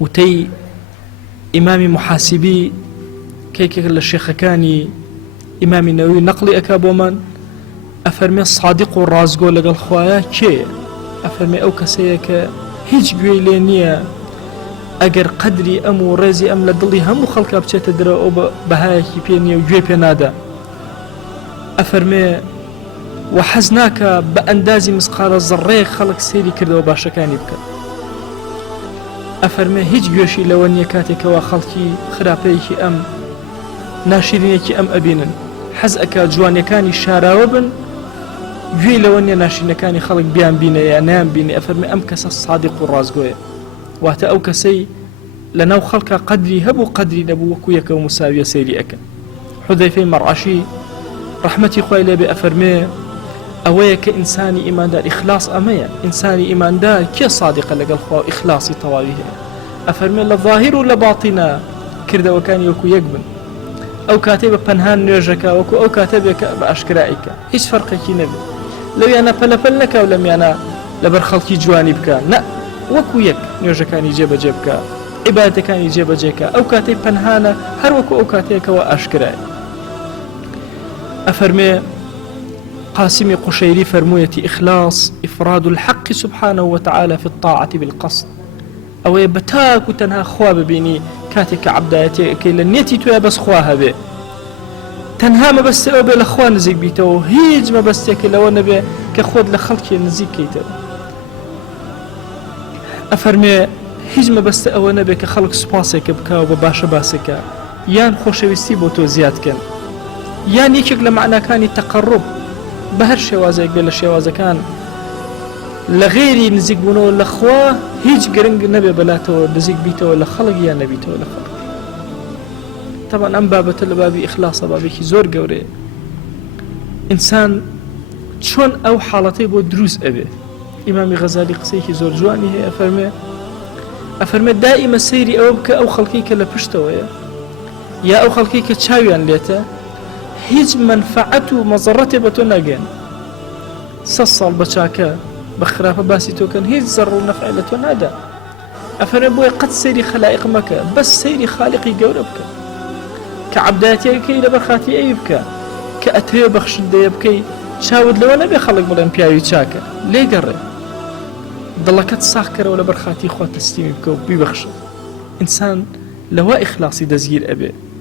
وتي إمام محاسبي كيك الشيخ كاني إمام النووي نقلي أكابومان أفرمي الصادق والرازقو لقال خوايا كي أفرمي أو كسيك هيج قويلينيا أجر قدري أم ورزي أم لدلي هم خلقا بچيت درا أو بهايكي بيني وجوي بينادا أفرمي وحزناك بأندازي مسقال الزريق خلق سيري كردو باشكاني بك أفرمي هيج قوشي لو أني كاتك وخلقي خرابيكي أم ناشرينيكي أم أبينن حزأك جوانيكاني شاراوبن گوێی لەوە نیە ناشرینەکانی خەڵک بیان بینە یا نیان بینێ ئەفەرمێ ئەم کەسە سادق و ڕازگۆیە واتە ئەو کەسەی لەناو خەڵکە قەدری هەبوو قەدری نەبوو وەکو یەکە و مساویە سەیری ئەکەن حودەیفەی مەڕعەشی ڕەحمەتی خوای لێبێ ئەفەرمێ ئەوەیە کە ئینسانی ئیماندار ئیخلاص ئەمەیە ئینسانی ئیماندار کێ صادقە لەگەڵ خوا و ئیخلاصی تەواوی هەیە ئەفەرمێ لە ظاهیر و لە باتینە کردەوەکانی وەکو یەک بن ئەو کاتێ بە پەنهان نوێژەکە وەکو ئەو کاتە بێکە بە ئاشکراییکە هیچ فەرقێکی نەبێت لەویانە پەلەپەل نەکە و لەمیانە لەبەر خەڵکی جوانی بکە نە وەکو یەک نوێژەکانی جێبەجێ بکە عیبادەتەکانی جێبەجێکە ئەو کاتەی پەنهانە هەر وەکو ئەو کاتێکەوە ئاشکرایە ئەفەرمێ قاسمی قوشەیری فەرموویەتی إخلاص إفراد الحق سبحانه وتعالى في الطاعة بالقصد ئەوەیە بە تاک و تەنها خوا ببینی کاتێک کە عەبدایەتێکەکەی لە نێتی توێ بەس خوا هەبێ تەنها مەبەستە ئەو بێ لە خوا نزیک بیتەوە هیچ مەبەستێکە لەوە نەبێ کە خۆت لە خەڵکی نزیک بکەیتەوە ئەفەرمێ هیچ مەبەستە ئەوە نەبێ کە خەڵک سوپاسێکە بکەوە بە باشە باسێکە یان خۆشەویستی بۆ تۆ زیادکەن یان یەکێک لە معناکانی تەقەڕوب بە هەر شێوازێک بێ لە شێوازەکان لە غێری نزیک بوونەوە لە خوا هیچ گرنگ نەبێ بەلاتەوە نزیک بیتەوە لە خەڵک یان نەبیتەوە لە خەڵک طبعا ئەم بابەتە لە بابی ئیخلاسە بابێکی زۆر گەورەیە ئینسان چۆن ئەو حاڵەتەی بۆ دروست ئەبێ ئیمامی غەزالی قسەیەکی زۆر جوانی هەیە ئەفەرمێ دائیمە سەیری ئەوە بکە ئەو خەڵکی کە لە پشتەوەیە یا ئەو خەڵکی کە چاویان لێتە هیچ منفعەت و مەزەڕەتێ بە تۆ ناگەن 100 ساڵ بە چاکە بە خراپە باسی تۆکەن هیچ زەڕ و نەفعی لە تۆ نادا ئەفەرمێ بۆیە قەت سەیری خەلائق مەکە بەس سەیری خالقی گەورە بکە کە عەبدایەتێکەکەی لەبەر خاتی ئەوی بکە کە ئەتەوێ بەخشندەیە بکەی چاوت لەوە نەبێ خەڵک بڵێن پیاوی چاکە لێگەڕێ دڵەکەت ساخ کەرەوە لەبەر خاتی خوا تەسلیمی بکە و بیبەخشە ئینسان لەوە ئیخلاسی دەستگیر ئەبێ